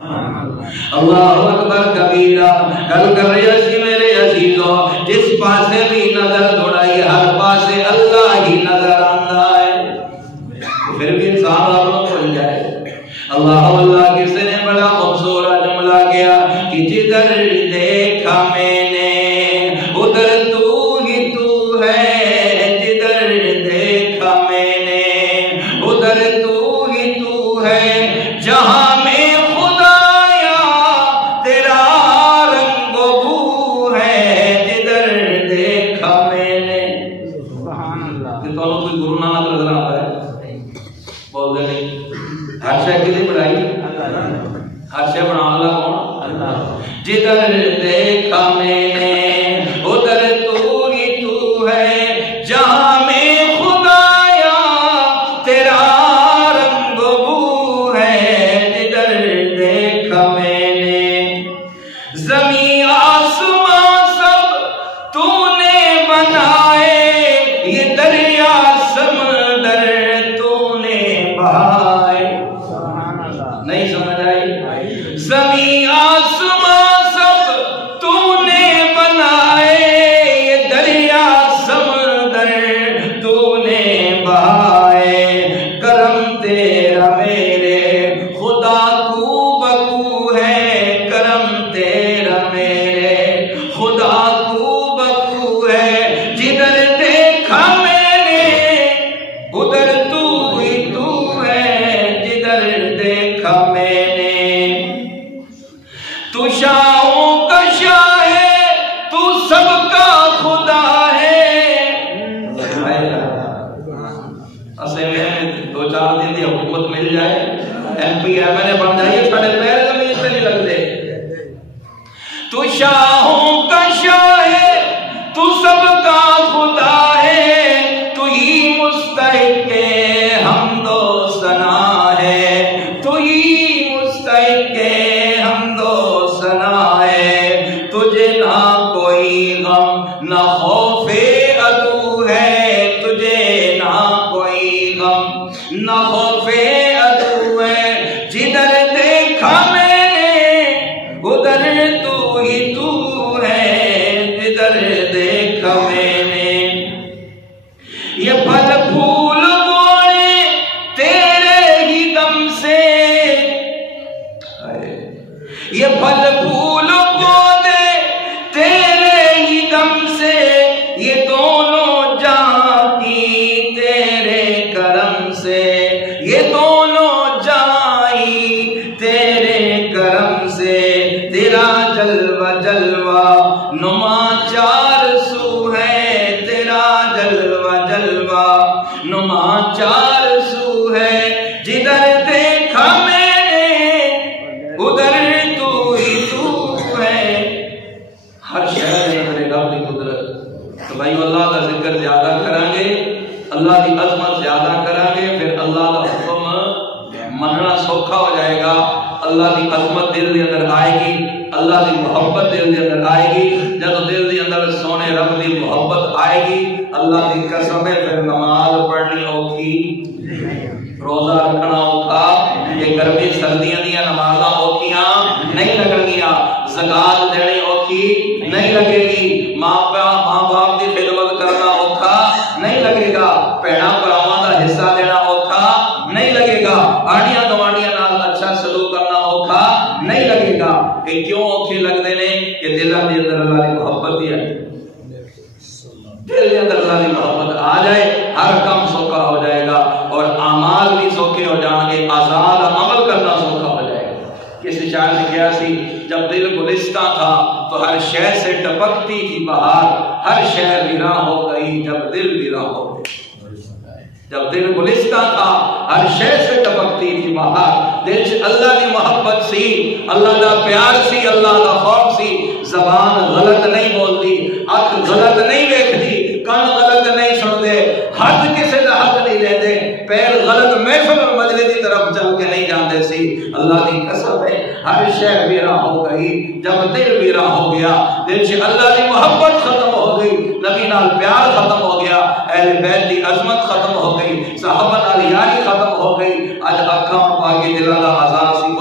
اللہ اکبر کبیرہ. گل کر رہے سی میرے عزیزو، جس پاسے بھی نظر دوڑائی ہر پاسے اللہ ہی نظر آندا ہے. پھر بھی انسان اپنا بھول جائے. اللہ اللہ کسی نے بڑا خوبصورت جملہ کیا کہ جدھر دیکھا میں نے ادھر تو ہی تو ہے، جدھر دیکھا میں نے ادھر تو ہی تو ہے، جہاں جدھر دیکھا میں نے ادھر تو ہی تو ہے، جہاں میں خدایا تیرا رنگ بو ہے. جدھر دیکھا میں نے زمین آسمان سب تو نے بنائے، یہ دریا سمندر تو نے بہائے. نہیں سمجھ آئی؟ زمین آسمان اللہ کی عظمت دل دے اندر آئے گی، اللہ کی محبت دل دے اندر آئے گی. جب دل دے اندر سونے رب کی محبت آئے گی، اللہ کی قسم ہے پھر نماز پڑھنی اوکھی، روزہ رکھنا اوکھا، یہ گرمی سردیاں دیا نمازاں اوکھیاں نہیں لگنگیاں، زکات دینی اوکھی نہیں لگے گی، ماں باپ کی خدمت کرنا اوکھا نہیں لگے گا، بھیڑاں بھراواں دا حصہ دینا اوکھا نہیں لگے گا، آڑیاں گوانڈیاں نال اچھا سلوک کرنا اوکھا نہیں لگے گا. کہ کیوں اوکھے لگدے نے؟ کہ دلاں دے اندر اللہ کی محبت ہی ہے. دل کے اندر اللہ کی محبت آ جائے، ہر کام سوکھا ہو جائے گا اور اعمال بھی سوکھے ہو جائیں گے، آزاد عمل کرنا سوکھا ہو جائے گا. کسی شاعر نے کہا سی جب دل گلستہ تھا تو ہر شے سے ٹپکتی تھی بہار، ہر شے ویراں ہو گئی جب دل ویراں ہو گئی. جب دل گلستہ تھا ہر شے سے ٹپکتی تھی بہار، دل سے اللہ کی محبت سی، اللہ کا پیار سی، اللہ کا خوف سی. زبان غلط نہیں بولتی، اکھ غلط نہیں دیکھتی، کان غلط نہیں سنتے، ہاتھ کسی کا حق نہیں لیتے، پیر غلط محفل اور مجلس کی طرف چل کے نہیں جاتے سی. اللہ کی قسم ہے ہر شے ویراں ہو گئی جب دل ویراں ہو گیا. دل سے اللہ کی محبت ختم ہو گئی، نبی نال پیار ختم ہو گیا، اہل بیت کی عظمت ختم ہو گئی، صحابہ نال یاری ختم ہو گئی. اج اکھاں پا کے دلاں دا آزاد سی